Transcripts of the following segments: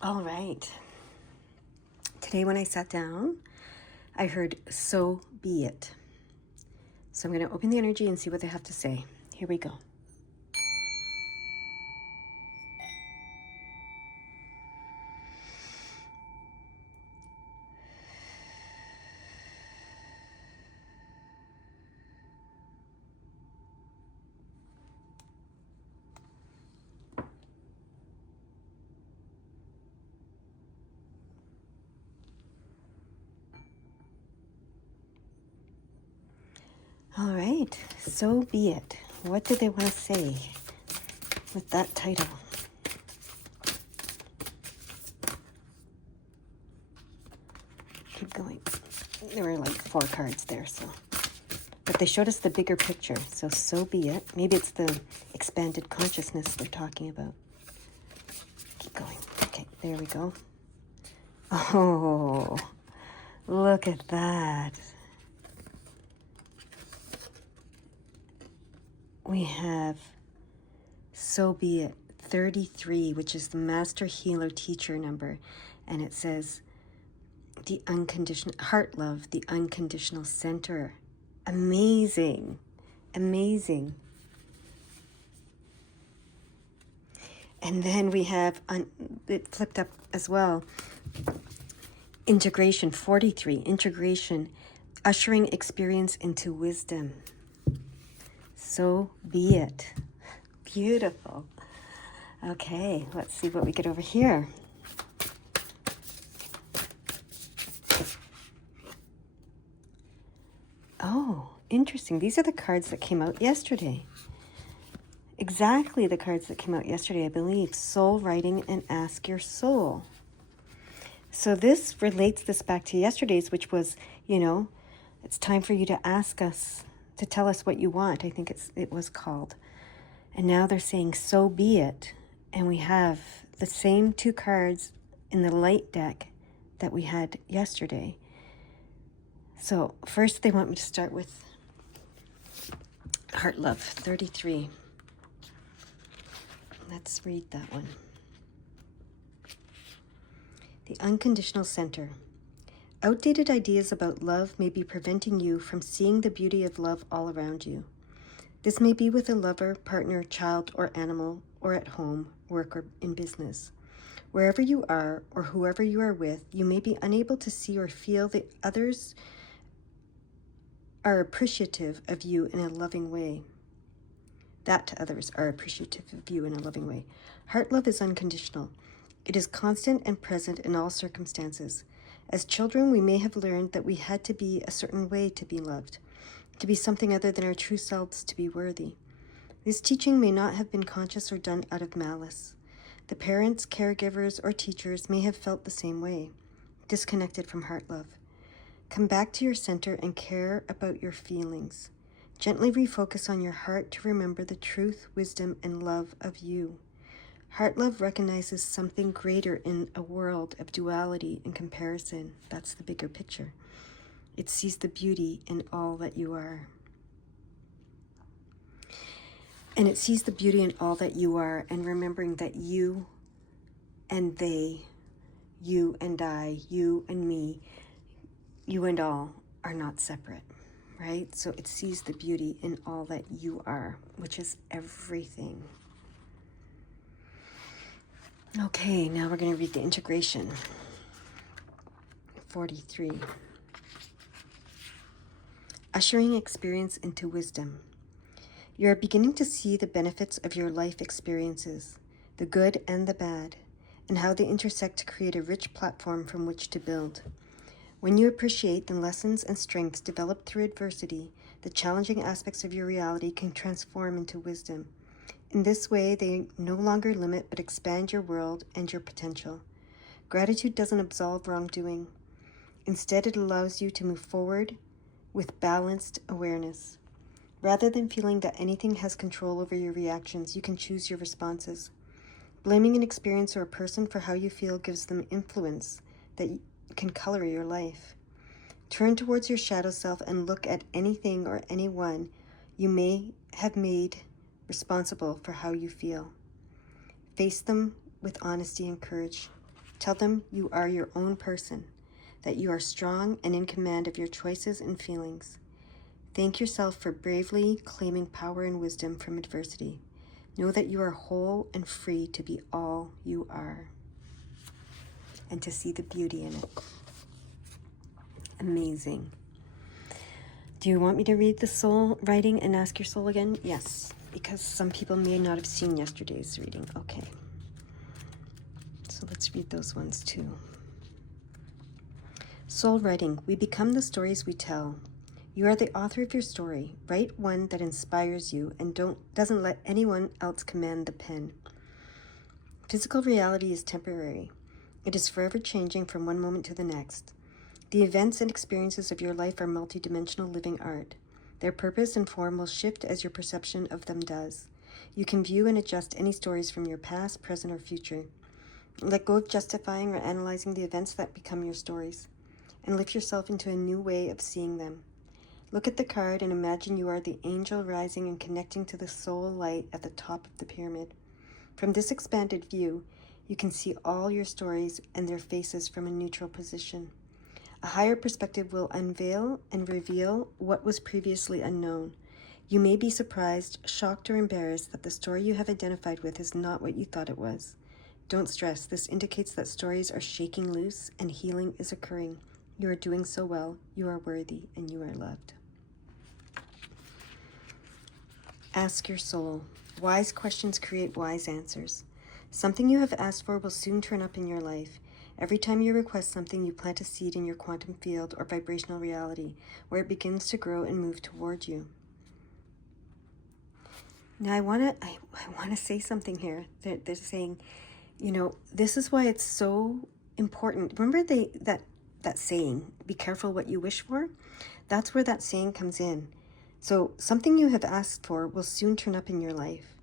All right. Today when I sat down, I heard "so be it." So I'm going to open the energy and see what they have to say. Here we go. All right. So be it. What did they want to say with that title? Keep going. There were like 4 cards there, so. But they showed us the bigger picture, so be it. Maybe it's the expanded consciousness they're talking about. Keep going. Okay, there we go. Oh, look at that. We have "so be it" 33, which is the Master Healer Teacher number. And it says, the unconditional heart love, the unconditional center. Amazing. Amazing. And then we have, it flipped up as well, integration 43, integration, ushering experience into wisdom. So be it. Beautiful. Okay, let's see what we get over here. Oh, interesting. These are the cards that came out yesterday. Exactly the cards that came out yesterday, I believe. Soul writing and ask your soul. So this relates this back to yesterday's, which was, it's time for you to ask us, to tell us what you want. I think it was called. And now they're saying, so be it. And we have the same 2 cards in the light deck that we had yesterday. So first they want me to start with Heart Love 33. Let's read that one. The unconditional center. Outdated ideas about love may be preventing you from seeing the beauty of love all around you. This may be with a lover, partner, child, or animal, or at home, work, or in business. Wherever you are, or whoever you are with, you may be unable to see or feel that others are appreciative of you in a loving way. That others are appreciative of you in a loving way. Heart love is unconditional. It is constant and present in all circumstances. As children, we may have learned that we had to be a certain way to be loved, to be something other than our true selves to be worthy. This teaching may not have been conscious or done out of malice. The parents, caregivers, or teachers may have felt the same way, disconnected from heart love. Come back to your center and care about your feelings. Gently refocus on your heart to remember the truth, wisdom, and love of you. Heart love recognizes something greater in a world of duality and comparison. That's the bigger picture. It sees the beauty in all that you are. And it sees the beauty in all that you are, and remembering that you and they, you and I, you and me, you and all are not separate, right? So it sees the beauty in all that you are, which is everything. Okay, now we're going to read the integration. 43. Ushering experience into wisdom. You are beginning to see the benefits of your life experiences, the good and the bad, and how they intersect to create a rich platform from which to build. When you appreciate the lessons and strengths developed through adversity, the challenging aspects of your reality can transform into wisdom. In this way, they no longer limit but expand your world and your potential. Gratitude doesn't absolve wrongdoing. Instead, it allows you to move forward with balanced awareness. Rather than feeling that anything has control over your reactions, you can choose your responses. Blaming an experience or a person for how you feel gives them influence that can color your life. Turn towards your shadow self and look at anything or anyone you may have made responsible for how you feel. Face them with honesty and courage. Tell them you are your own person, that you are strong and in command of your choices and feelings. Thank yourself for bravely claiming power and wisdom from adversity. Know that you are whole and free to be all you are, and to see the beauty in it. Amazing. Do you want me to read the soul writing and ask your soul again? Yes, because some people may not have seen yesterday's reading. Okay. So let's read those ones too. Soul writing. We become the stories we tell. You are the author of your story. Write one that inspires you and doesn't let anyone else command the pen. Physical reality is temporary. It is forever changing from one moment to the next. The events and experiences of your life are multidimensional living art. Their purpose and form will shift as your perception of them does. You can view and adjust any stories from your past, present, or future. Let go of justifying or analyzing the events that become your stories, and lift yourself into a new way of seeing them. Look at the card and imagine you are the angel rising and connecting to the soul light at the top of the pyramid. From this expanded view, you can see all your stories and their faces from a neutral position. A higher perspective will unveil and reveal what was previously unknown. You may be surprised, shocked, or embarrassed that the story you have identified with is not what you thought it was. Don't stress. This indicates that stories are shaking loose and healing is occurring. You are doing so well. You are worthy and you are loved. Ask your soul. Wise questions create wise answers. Something you have asked for will soon turn up in your life. Every time you request something, you plant a seed in your quantum field or vibrational reality, where it begins to grow and move toward you. Now, I want to say something here. They're saying, this is why it's so important. Remember that saying, be careful what you wish for? That's where that saying comes in. So something you have asked for will soon turn up in your life.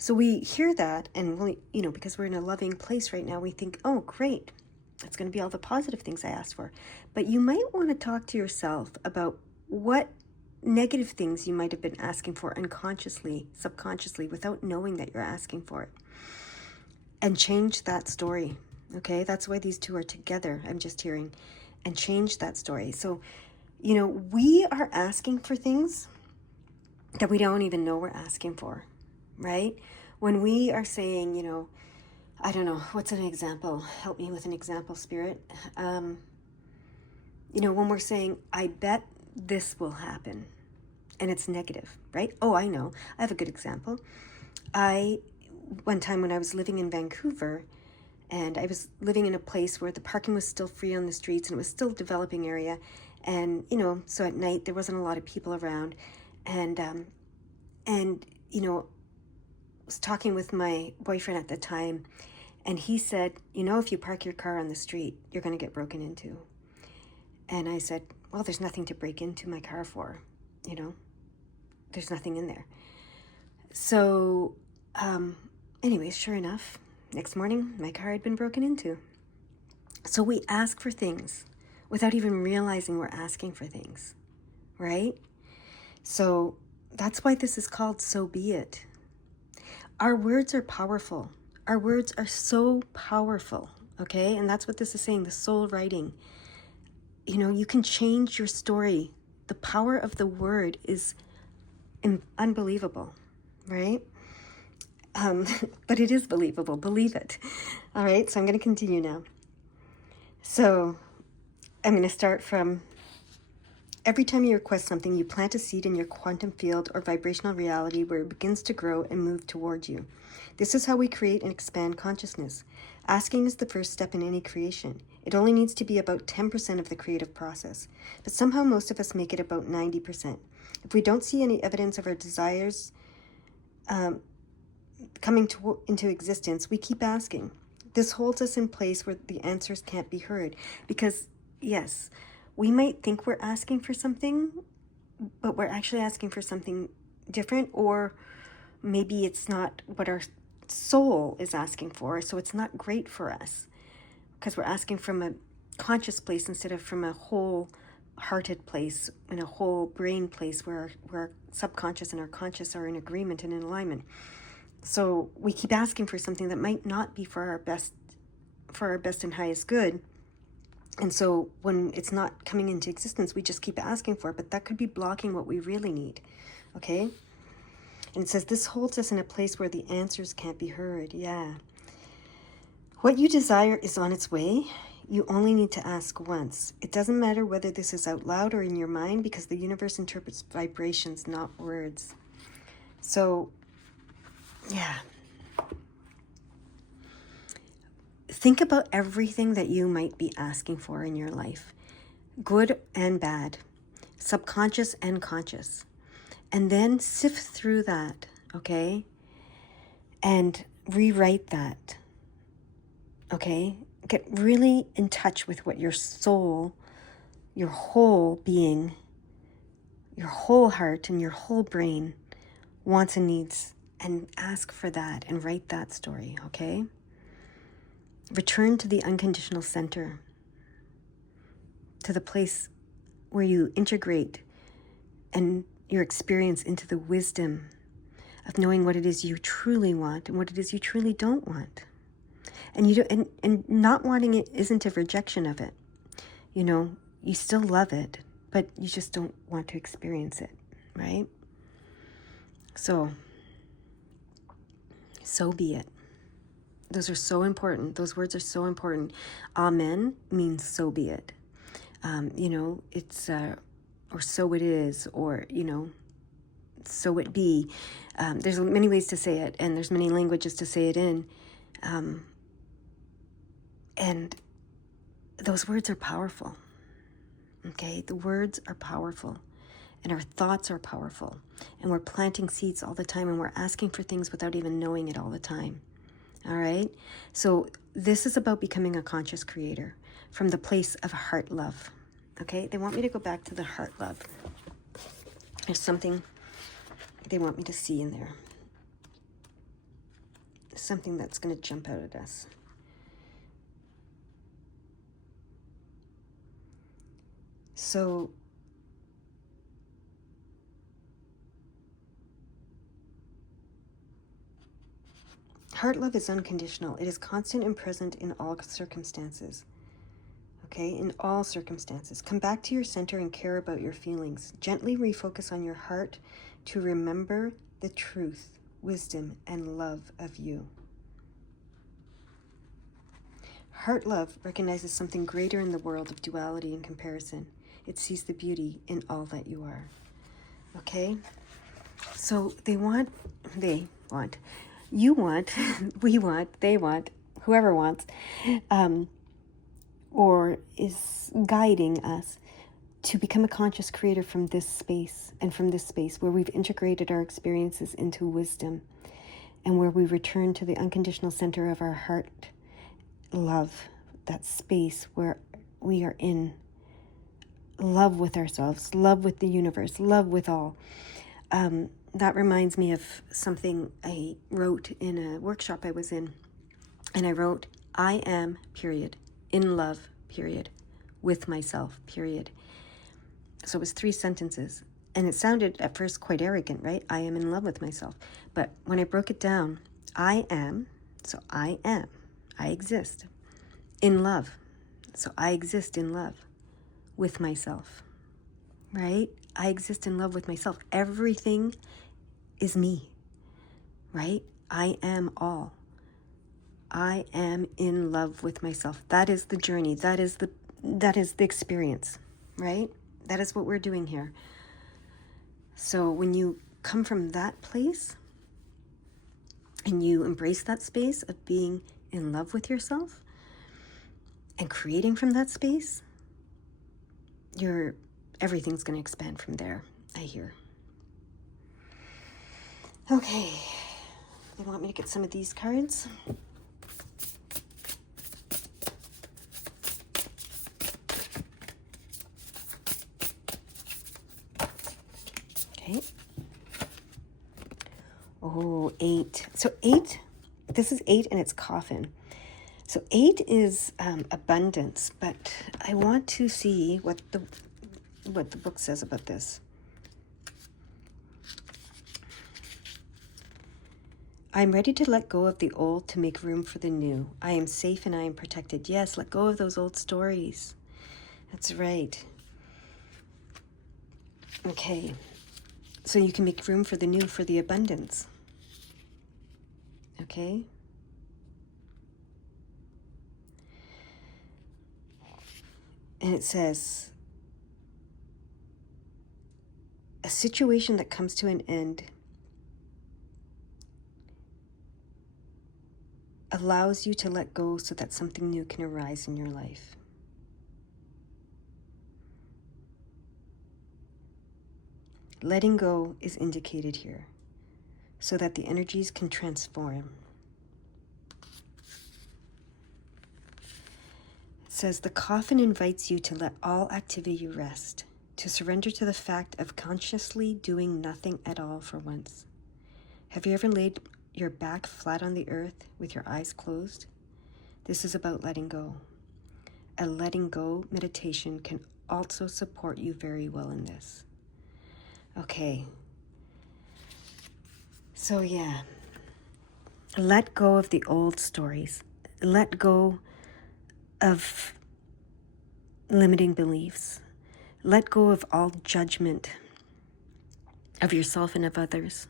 So we hear that, and because we're in a loving place right now, we think, oh, great, it's going to be all the positive things I asked for. But you might want to talk to yourself about what negative things you might have been asking for unconsciously, subconsciously, without knowing that you're asking for it. And change that story, okay? That's why these two are together, I'm just hearing. And change that story. So, we are asking for things that we don't even know we're asking for, right? When we are saying, I don't know, what's an example? Help me with an example, Spirit. When we're saying, I bet this will happen, and it's negative, right? Oh, I know. I have a good example. One time when I was living in Vancouver, and I was living in a place where the parking was still free on the streets, and it was still a developing area. And, so at night there wasn't a lot of people around. And was talking with my boyfriend at the time, and he said, if you park your car on the street, you're going to get broken into. And I said, well, there's nothing to break into my car for, there's nothing in there. So, anyways, sure enough, next morning, my car had been broken into. So we ask for things without even realizing we're asking for things, right? So that's why this is called So Be It. Our words are powerful. Our words are so powerful, okay? And that's what this is saying, the soul writing. You can change your story. The power of the word is unbelievable, right? But it is believable. Believe it. All right, so I'm going to continue now. So I'm going to start from, every time you request something, you plant a seed in your quantum field or vibrational reality where it begins to grow and move toward you. This is how we create and expand consciousness. Asking is the first step in any creation. It only needs to be about 10% of the creative process, but somehow most of us make it about 90%. If we don't see any evidence of our desires coming into existence, we keep asking. This holds us in place where the answers can't be heard, because yes, we might think we're asking for something, but we're actually asking for something different, or maybe it's not what our soul is asking for, so it's not great for us because we're asking from a conscious place instead of from a whole-hearted place, in a whole brain place where our subconscious and our conscious are in agreement and in alignment. So we keep asking for something that might not be for our best for our best and highest good. And so when it's not coming into existence, we just keep asking for it, but that could be blocking what we really need. Okay? And it says, this holds us in a place where the answers can't be heard. Yeah. What you desire is on its way. You only need to ask once. It doesn't matter whether this is out loud or in your mind, because the universe interprets vibrations, not words. So, yeah. Think about everything that you might be asking for in your life, good and bad, subconscious and conscious. And then sift through that, okay? And rewrite that, okay? Get really in touch with what your soul, your whole being, your whole heart and your whole brain wants and needs, and ask for that and write that story, okay? Return to the unconditional center, to the place where you integrate and your experience into the wisdom of knowing what it is you truly want and what it is you truly don't want. And you do, and not wanting it isn't a rejection of it. You know, you still love it, but you just don't want to experience it, right? So be it. Those are so important. Those words are so important. Amen means so be it. You know, it's, or so it is, or, you know, so it be. There's many ways to say it, and there's many languages to say it in. And those words are powerful. Okay, the words are powerful, and our thoughts are powerful, and we're planting seeds all the time, and we're asking for things without even knowing it all the time. All right, so this is about becoming a conscious creator from the place of heart love. Okay, they want me to go back to the heart love. There's something they want me to see in there, something that's going to jump out at us. So heart love is unconditional. It is constant and present in all circumstances. Okay, in all circumstances. Come back to your center and care about your feelings. Gently refocus on your heart to remember the truth, wisdom, and love of you. Heart love recognizes something greater in the world of duality and comparison. It sees the beauty in all that you are. Okay? So you want, we want, they want, whoever wants, or is guiding us to become a conscious creator from this space, and from this space where we've integrated our experiences into wisdom, and where we return to the unconditional center of our heart love, that space where we are in love with ourselves, love with the universe, love with all. That reminds me of something I wrote in a workshop I was in. And I wrote, I am, period, in love, period, with myself, period. So it was 3 sentences. And it sounded at first quite arrogant, right? I am in love with myself. But when I broke it down, I am, so I am, I exist in love. So I exist in love with myself, right? I exist in love with myself. Everything is me, right? I am all. I am in love with myself. That is the journey. That is the experience, right? That is what we're doing here. So when you come from that place and you embrace that space of being in love with yourself and creating from that space, everything's going to expand from there, I hear. Okay, they want me to get some of these cards. Okay. Oh, 8. So 8, this is 8 and it's coffin. So 8 is abundance, but I want to see what the book says about this. I'm ready to let go of the old to make room for the new. I am safe and I am protected. Yes, let go of those old stories. That's right. Okay. So you can make room for the new, for the abundance. Okay? And it says, a situation that comes to an end allows you to let go so that something new can arise in your life. Letting go is indicated here so that the energies can transform. It says, the coffin invites you to let all activity rest, to surrender to the fact of consciously doing nothing at all for once. Have you ever laid your back flat on the earth with your eyes closed? This is about letting go. A letting go meditation can also support you very well in this. Okay. So yeah, let go of the old stories. Let go of limiting beliefs. Let go of all judgment of yourself and of others.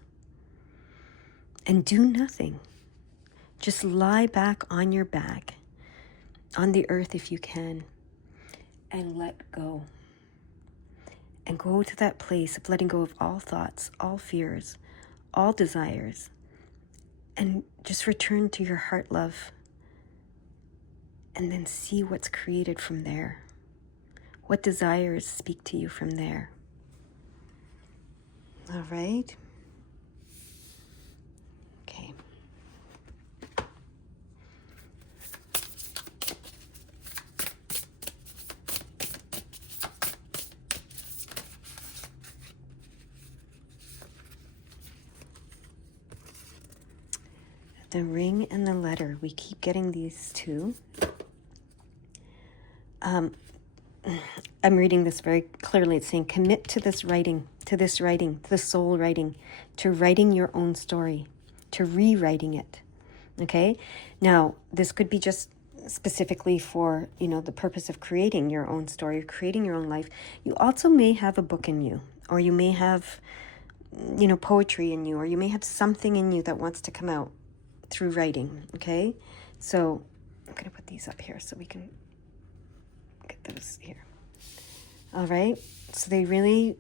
And do nothing. Just lie back on your back, on the earth if you can, and let go. And go to that place of letting go of all thoughts, all fears, all desires, and just return to your heart love. And then see what's created from there. What desires speak to you from there? All right. Okay. The ring and the letter. We keep getting these two. I'm reading this very clearly. It's saying, commit to this writing, to the soul writing, to writing your own story, to rewriting it. Okay? Now, this could be just specifically for, the purpose of creating your own story, creating your own life. You also may have a book in you, or you may have, poetry in you, or you may have something in you that wants to come out through writing. Okay? So I'm going to put these up here so we can get those here. All right. So they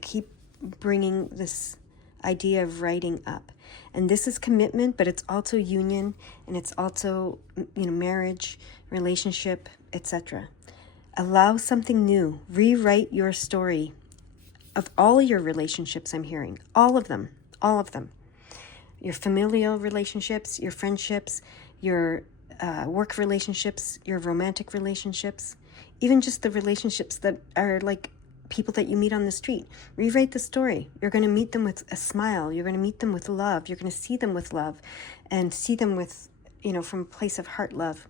keep bringing this idea of writing up. And this is commitment, but it's also union, and it's also, marriage, relationship, etc. Allow something new. Rewrite your story of all your relationships. I'm hearing all of them. Your familial relationships, your friendships, your work relationships, your romantic relationships, even just the relationships that are like people that you meet on the street. Rewrite the story. You're going to meet them with a smile. You're going to meet them with love. You're going to see them with love and see them with, from a place of heart love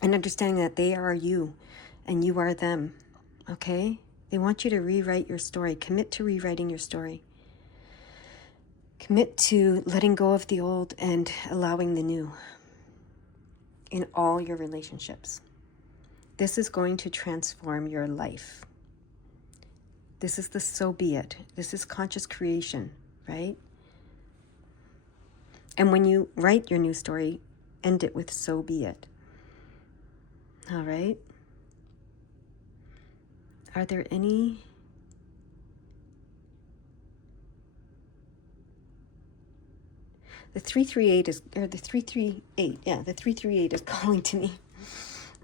and understanding that they are you and you are them. Okay? They want you to rewrite your story. Commit to rewriting your story. Commit to letting go of the old and allowing the new in all your relationships. This is going to transform your life. This is the so be it. This is conscious creation, right? And when you write your new story, end it with so be it. All right? Are there any... The 338 is, or the 338, yeah, the 338 is calling to me.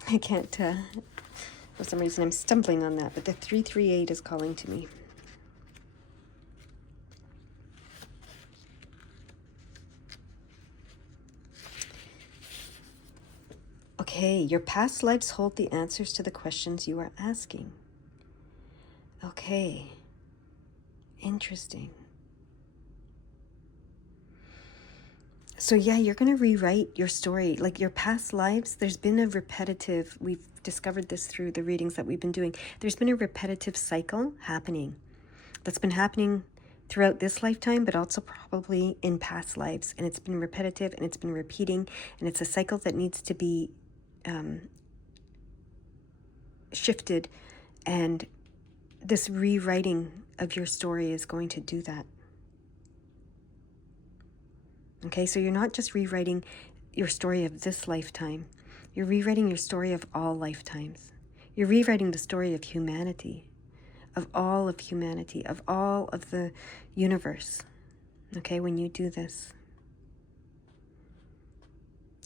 I can't, for some reason I'm stumbling on that, but the 338 is calling to me. Okay, your past lives hold the answers to the questions you are asking. Okay, interesting. So yeah, you're going to rewrite your story, like your past lives. There's been a repetitive, we've discovered this through the readings that we've been doing. There's been a repetitive cycle happening that's been happening throughout this lifetime, but also probably in past lives. And it's been repetitive and it's been repeating, and it's a cycle that needs to be shifted. And this rewriting of your story is going to do that. Okay, so you're not just rewriting your story of this lifetime. You're rewriting your story of all lifetimes. You're rewriting the story of humanity, of all of humanity, of all of the universe. Okay, when you do this.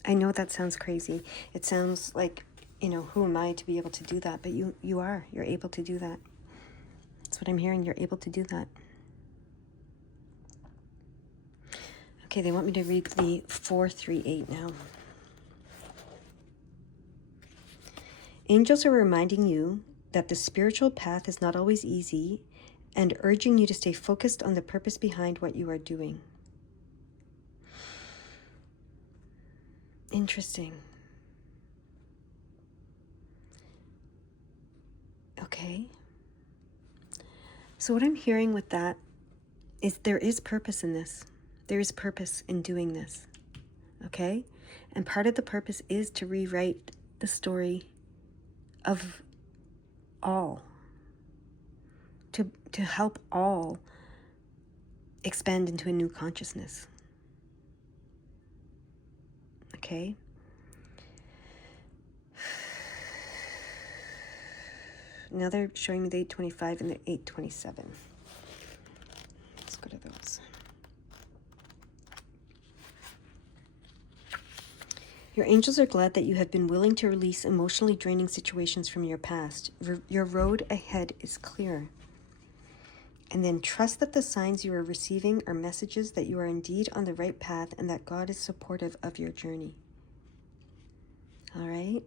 I know that sounds crazy. It sounds like, who am I to be able to do that? But you are. You're able to do that. That's what I'm hearing. You're able to do that. Okay, they want me to read the 438 now. Angels are reminding you that the spiritual path is not always easy and urging you to stay focused on the purpose behind what you are doing. Interesting. Okay. So what I'm hearing with that is there is purpose in this. There is purpose in doing this. Okay? And part of the purpose is to rewrite the story of all. To help all expand into a new consciousness. Okay? Now they're showing me the 825 and the 827. Let's go to those. Your angels are glad that you have been willing to release emotionally draining situations from your past. Your road ahead is clear. And then trust that the signs you are receiving are messages that you are indeed on the right path and that God is supportive of your journey. All right?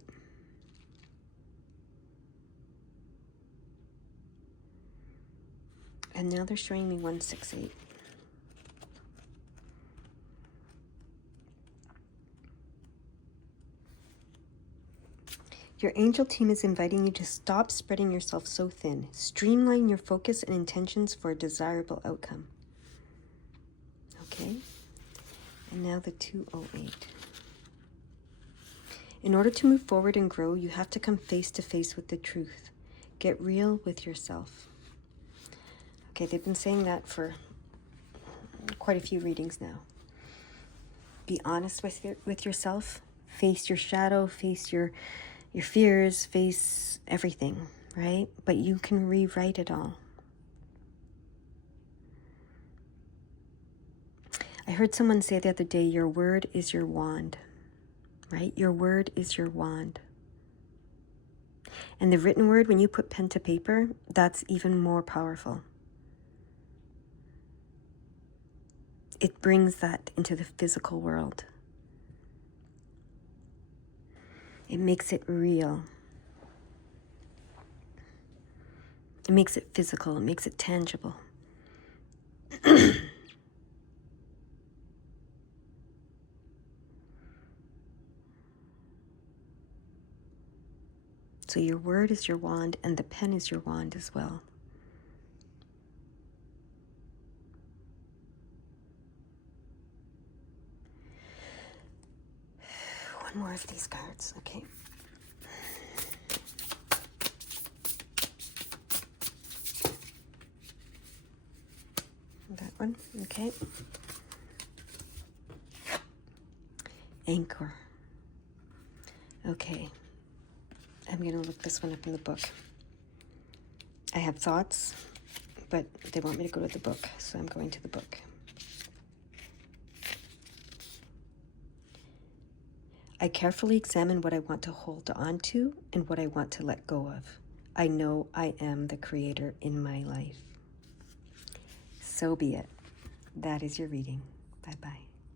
And now they're showing me 168. Your angel team is inviting you to stop spreading yourself so thin. Streamline your focus and intentions for a desirable outcome. Okay? And now the 208. In order to move forward and grow, you have to come face to face with the truth. Get real with yourself. Okay, they've been saying that for quite a few readings now. Be honest with yourself. Face your shadow. Face your fears. Face everything, right? But you can rewrite it all. I heard someone say the other day, your word is your wand, right? Your word is your wand. And the written word, when you put pen to paper, that's even more powerful. It brings that into the physical world. It makes it real. It makes it physical. It makes it tangible. So your word is your wand, and the pen is your wand as well. One more of these cards, okay. That one, okay. Anchor. Okay. I'm going to look this one up in the book. I have thoughts, but they want me to go to the book, so I'm going to the book. I carefully examine what I want to hold on to and what I want to let go of. I know I am the creator in my life. So be it. That is your reading. Bye-bye.